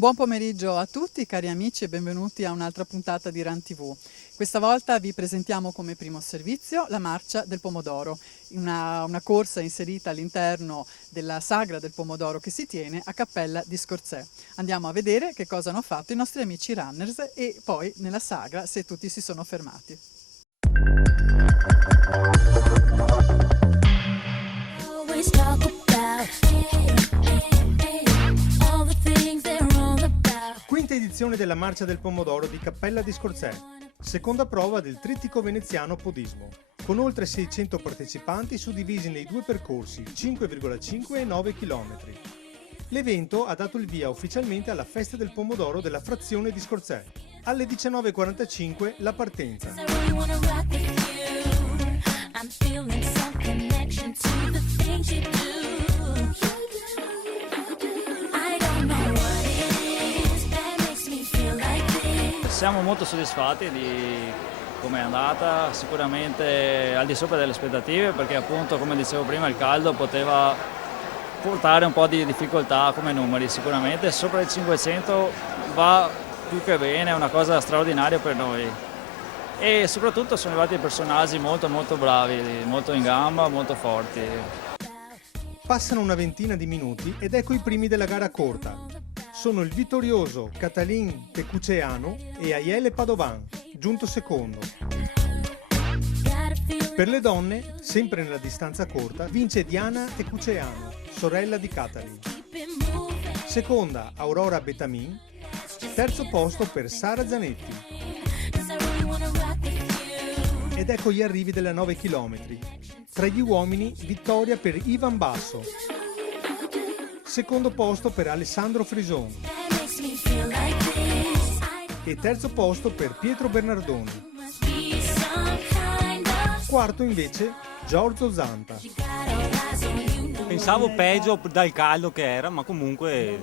buon pomeriggio a tutti cari amici e benvenuti a un'altra puntata di RAN TV. Questa volta vi presentiamo come primo servizio la Marcia del Pomodoro, una corsa inserita all'interno della sagra del pomodoro che si tiene a Cappella di Scorzè. Andiamo a vedere che cosa hanno fatto i nostri amici runners e poi nella sagra se tutti si sono fermati. Quinta edizione della Marcia del Pomodoro di Cappella di Scorzè, seconda prova del trittico veneziano Podismo, con oltre 600 partecipanti suddivisi nei due percorsi 5,5 e 9 km. L'evento ha dato il via ufficialmente alla Festa del Pomodoro della frazione di Scorzè. Alle 19:45 la partenza. Siamo molto soddisfatti di come è andata, sicuramente al di sopra delle aspettative perché appunto come dicevo prima il caldo poteva portare un po' di difficoltà come numeri sicuramente, sopra i 500 va più che bene, è una cosa straordinaria per noi e soprattutto sono arrivati personaggi molto bravi, molto in gamba, molto forti. Passano una ventina di minuti ed ecco i primi della gara corta. Sono il vittorioso Catalin Tecuceanu e Aiele Padovan, giunto secondo. Per le donne, sempre nella distanza corta, vince Diana Tecuceanu, sorella di Catalin. Seconda Aurora Betamin, terzo posto per Sara Zanetti. Ed ecco gli arrivi della 9 km. Tra gli uomini, vittoria per Ivan Basso. Secondo posto per Alessandro Frison e terzo posto per Pietro Bernardoni. Quarto invece Giorgio Zanta. Pensavo peggio dal caldo che era, ma comunque è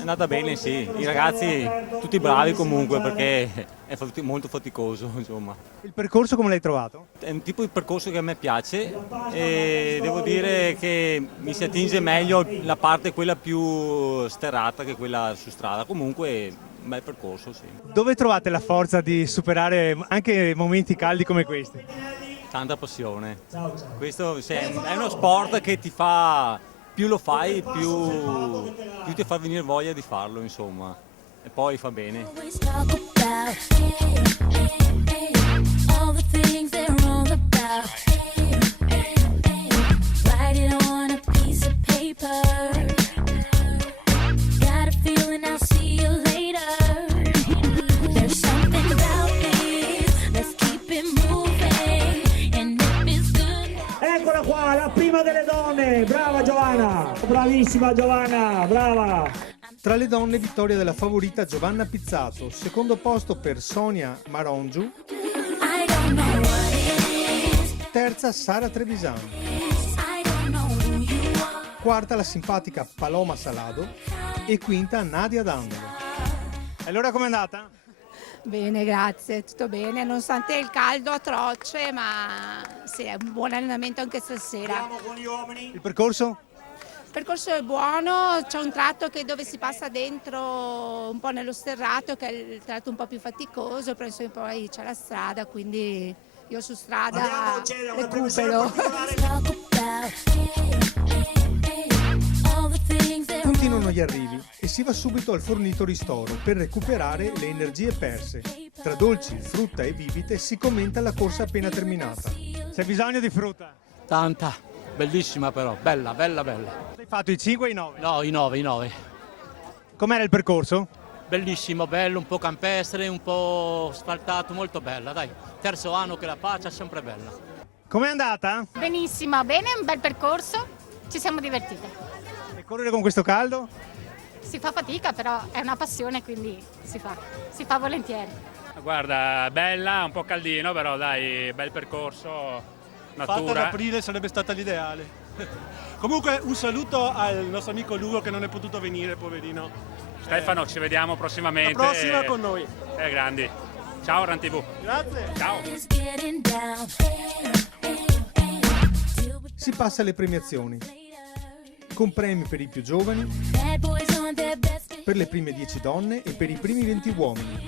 andata bene, sì. I ragazzi tutti bravi comunque perché è molto faticoso, insomma. Il percorso come l'hai trovato? È un tipo di percorso che a me piace e devo dire che mi si attinge meglio la parte quella più sterrata che quella su strada. Comunque un bel percorso, sì. Dove trovate la forza di superare anche momenti caldi come questi? Tanta passione. Questo è uno sport che ti fa, più lo fai, più ti fa venire voglia di farlo, insomma. E poi fa bene. Eccola qua, la prima delle donne, brava Giovanna, bravissima Giovanna, brava. Tra le donne vittoria della favorita Giovanna Pizzato, secondo posto per Sonia Marongiu, terza Sara Trevisan, quarta la simpatica Paloma Salado e quinta Nadia D'Angelo. E allora com'è andata? Bene, grazie, tutto bene, nonostante il caldo atroce, ma sì, è un buon allenamento anche stasera. Il percorso? Il percorso è buono, c'è un tratto dove si passa dentro un po' nello sterrato, che è il tratto un po' più faticoso, però insomma poi c'è la strada, quindi io su strada recupero. Continuano gli arrivi e si va subito al fornito ristoro per recuperare le energie perse. Tra dolci, frutta e bibite si commenta la corsa appena terminata. C'è bisogno di frutta? Tanta, bellissima però, bella. Hai fatto i 5 e i 9? No, i 9. Com'era il percorso? Bellissimo, bello, un po' campestre, un po' asfaltato, molto bella, dai. Terzo anno che la faccia, sempre bella. Com'è andata? Benissimo, bene, un bel percorso, ci siamo divertite. E correre con questo caldo? Si fa fatica, però è una passione, quindi si fa volentieri. Guarda, bella, un po' caldino, però dai, bel percorso, Fatta ad natura. aprile sarebbe stata l'ideale. Comunque un saluto al nostro amico Lugo che non è potuto venire, poverino. Stefano, ci vediamo prossimamente. La prossima con noi. Grandi. Ciao RAN TV. Grazie. Ciao. Si passa alle premiazioni, con premi per i più giovani per le prime 10 donne e per i primi 20 uomini.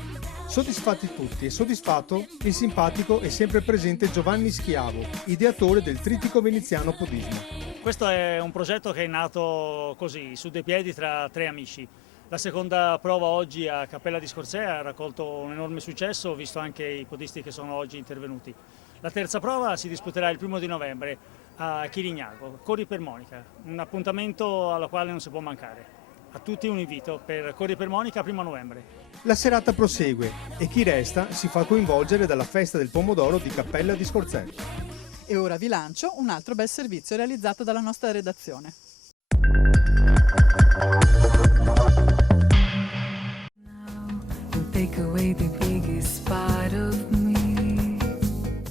Soddisfatti tutti e soddisfatto il simpatico e sempre presente Giovanni Schiavo, ideatore del Trittico Veneziano Podismo. Questo è un progetto che è nato così, su dei piedi tra 3 amici. La seconda prova oggi a Cappella di Scorzè ha raccolto un enorme successo, visto anche i podisti che sono oggi intervenuti. La terza prova si disputerà il 1° novembre a Chirignago, Corri per Monica, un appuntamento alla quale non si può mancare. A tutti un invito per Corri per Monica 1° novembre. La serata prosegue e chi resta si fa coinvolgere dalla festa del pomodoro di Cappella di Scorzè. E ora vi lancio un altro bel servizio realizzato dalla nostra redazione.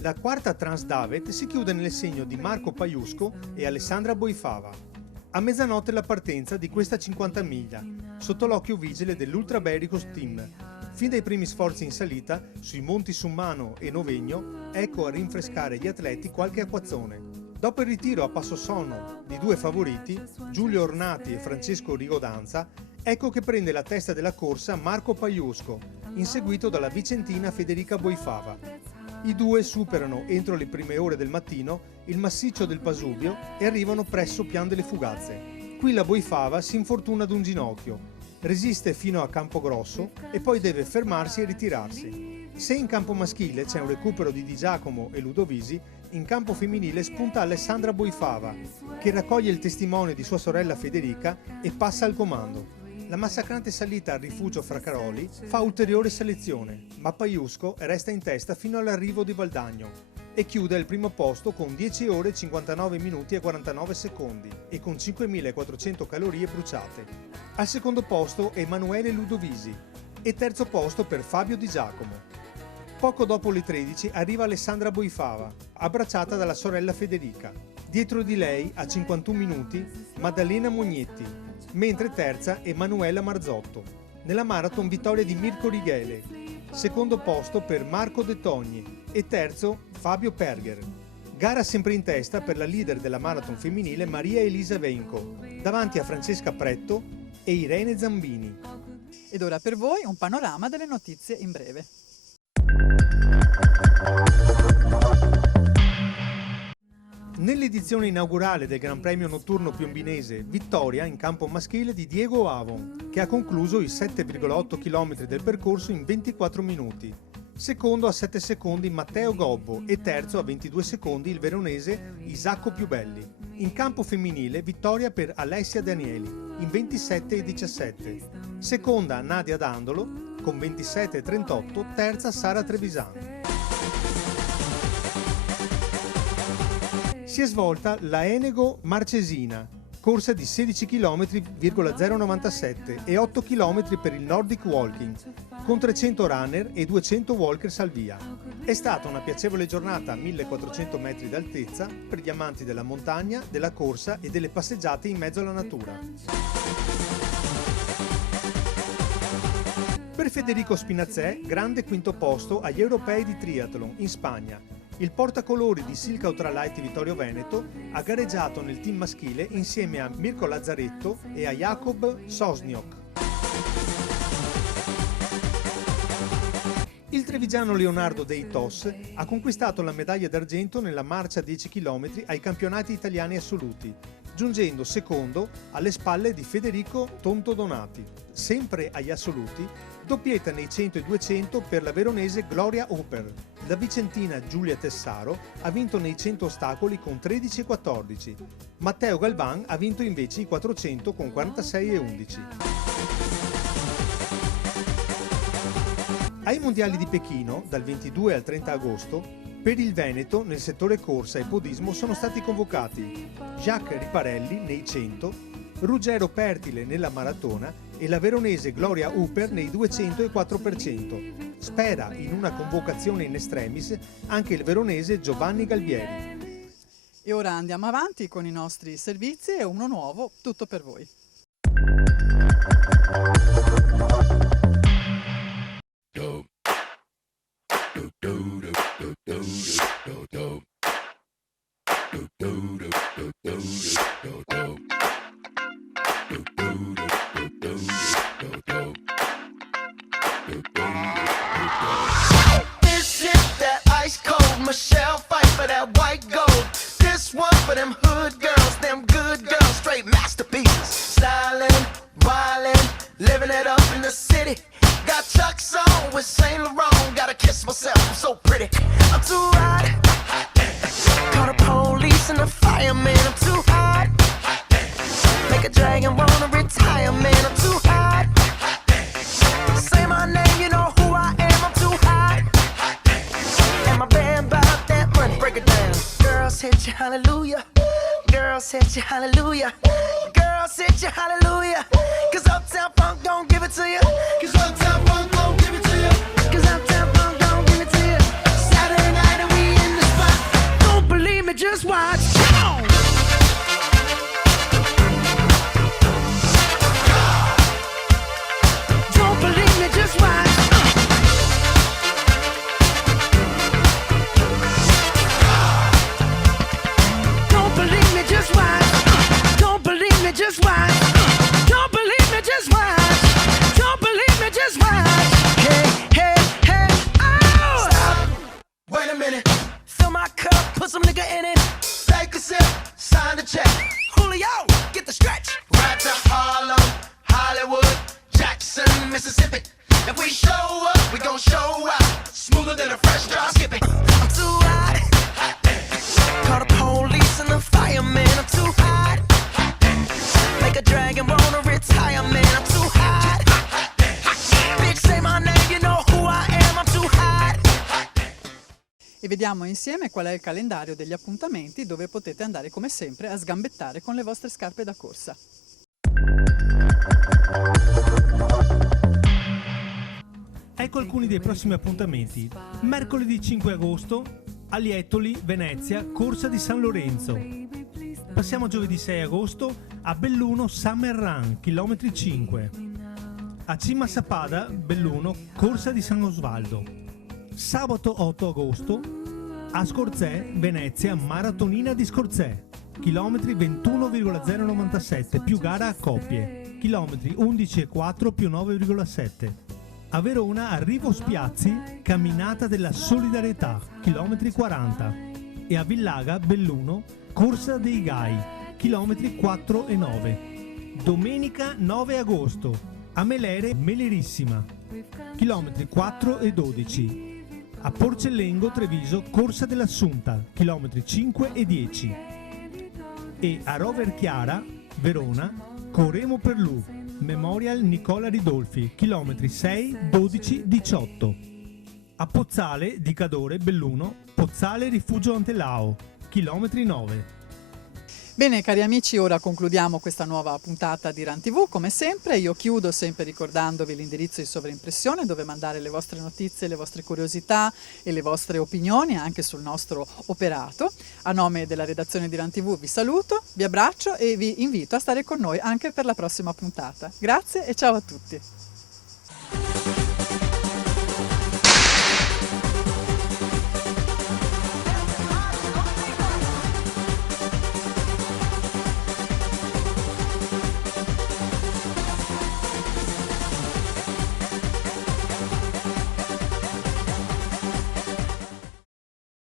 La quarta Transdavet si chiude nel segno di Marco Paiusco e Alessandra Boifava. A mezzanotte la partenza di questa 50 miglia, sotto l'occhio vigile dell'Ultra Bericos Team. Fin dai primi sforzi in salita, sui monti Summano e Novegno, ecco a rinfrescare gli atleti qualche acquazzone. Dopo il ritiro a passo sonno di 2 favoriti, Giulio Ornati e Francesco Rigodanza, ecco che prende la testa della corsa Marco Paiusco, inseguito dalla vicentina Federica Boifava. I due superano entro le prime ore del mattino il massiccio del Pasubio e arrivano presso Pian delle Fugazze. Qui la Boifava si infortuna ad un ginocchio, resiste fino a Campogrosso e poi deve fermarsi e ritirarsi. Se in campo maschile c'è un recupero di Di Giacomo e Ludovisi, in campo femminile spunta Alessandra Boifava, che raccoglie il testimone di sua sorella Federica e passa al comando. La massacrante salita al rifugio Fraccaroli fa ulteriore selezione, ma Paiusco resta in testa fino all'arrivo di Valdagno e chiude al primo posto con 10 ore 59 minuti e 49 secondi e con 5.400 calorie bruciate. Al secondo posto Emanuele Ludovisi e terzo posto per Fabio Di Giacomo. Poco dopo le 13 arriva Alessandra Boifava, abbracciata dalla sorella Federica. Dietro di lei, a 51 minuti, Maddalena Mognetti, mentre terza Emanuela Marzotto. Nella marathon vittoria di Mirko Righele, secondo posto per Marco De Togni e terzo Fabio Perger. Gara sempre in testa per la leader della marathon femminile Maria Elisa Venco, davanti a Francesca Pretto e Irene Zambini. Ed ora per voi un panorama delle notizie in breve. Nell'edizione inaugurale del Gran Premio Notturno Piombinese, vittoria in campo maschile di Diego Avon, che ha concluso i 7,8 km del percorso in 24 minuti. Secondo a 7 secondi Matteo Gobbo e terzo a 22 secondi il veronese Isacco Piubelli. In campo femminile vittoria per Alessia Danieli in 27,17. Seconda Nadia Dandolo con 27,38, terza Sara Trevisan. Si è svolta la Enego Marcesina, corsa di 16 km,097 e 8 km per il Nordic Walking, con 300 runner e 200 walkers al via. È stata una piacevole giornata a 1400 metri d'altezza per gli amanti della montagna, della corsa e delle passeggiate in mezzo alla natura. Per Federico Spinazzè, grande quinto posto agli Europei di Triathlon in Spagna. Il portacolori di Silca Ultralight Vittorio Veneto ha gareggiato nel team maschile insieme a Mirko Lazzaretto e a Jakob Sosniok. Il trevigiano Leonardo Dei Tos ha conquistato la medaglia d'argento nella marcia 10 km ai campionati italiani assoluti, giungendo secondo alle spalle di Federico Tonto Donati. Sempre agli assoluti, doppietta nei 100 e 200 per la veronese Gloria Hooper. La vicentina Giulia Tessaro ha vinto nei 100 ostacoli con 13 e 14. Matteo Galvan ha vinto invece i 400 con 46 e 11. Ai mondiali di Pechino, dal 22 al 30 agosto, per il Veneto nel settore corsa e podismo sono stati convocati Jacques Riparelli nei 100, Ruggero Pertile nella maratona e la veronese Gloria Hooper nei 200 e 4%. Spera in una convocazione in extremis anche il veronese Giovanni Galbieri. E ora andiamo avanti con i nostri servizi e uno nuovo, tutto per voi. said you hallelujah. Girl said you hallelujah. Cause Uptown Funk don't give it to you. Cause Uptown Funk don't give it to you. Cause Uptown Funk don't give it to you. Saturday night and we in the spot. Don't believe me, just watch. Come on. Don't believe me, just watch. Don't believe me, just watch. Don't believe me, just watch. Don't believe me, just watch. Don't believe me, just watch. Hey, hey, hey, oh! Stop. Wait a minute. Fill my cup, put some nigga in it. Take a sip, sign the check. Julio, get the stretch. Right to Harlem, Hollywood, Jackson, Mississippi. If we show up, we gon' show out. Smoother than a fresh drop. Skip it. I'm too hot. Call the police and the fireman. I'm too hot. Make a dragon wanna retire, man. I'm too hot. Bitch, say my name, you know who I am. I'm too hot. E vediamo insieme qual è il calendario degli appuntamenti dove potete andare come sempre a sgambettare con le vostre scarpe da corsa. Ecco alcuni dei prossimi appuntamenti. Mercoledì 5 agosto, Alietoli, Venezia, corsa di San Lorenzo. Passiamo a giovedì 6 agosto, a Belluno Summer Run, chilometri 5. A Cima Sappada, Belluno, corsa di San Osvaldo. Sabato 8 agosto, a Scorzè, Venezia, Maratonina di Scorzè, chilometri 21,097 più gara a coppie, chilometri 11,4 più 9,7. A Verona, Arrivo Spiazzi, Camminata della Solidarietà, chilometri 40. E a Villaga, Belluno, Corsa dei Gai, chilometri 4 e 9. Domenica 9 agosto, a Melere, Melerissima, chilometri 4 e 12. A Porcellengo, Treviso, Corsa dell'Assunta, chilometri 5 e 10. E a Rover Chiara, Verona, Corremo per Lu, Memorial Nicola Ridolfi, chilometri 6, 12, 18. A Pozzale di Cadore, Belluno, Pozzale Rifugio Antelao, chilometri 9. Bene cari amici, ora concludiamo questa nuova puntata di Run TV. Come sempre io chiudo sempre ricordandovi l'indirizzo in sovraimpressione dove mandare le vostre notizie, le vostre curiosità e le vostre opinioni anche sul nostro operato. A nome della redazione di Run TV vi saluto, vi abbraccio e vi invito a stare con noi anche per la prossima puntata. Grazie e ciao a tutti.